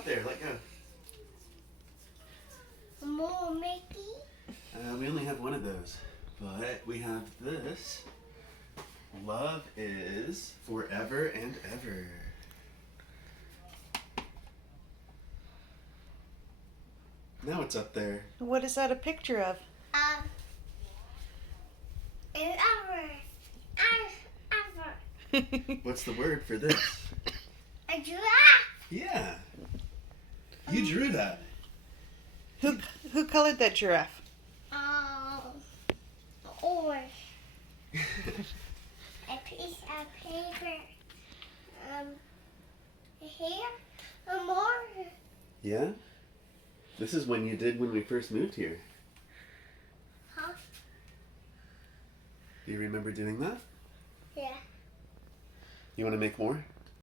up there. Let go. More Mickey. We only have one of those, but we have this. Love is forever and ever. Now it's up there. What is that a picture of? And ever. What's the word for this? A giraffe. Yeah. You drew that. Who colored that giraffe? Orange. A piece of paper. Here. More. Yeah? This is when you did when we first moved here. Huh? Do you remember doing that? Yeah. You want to make more?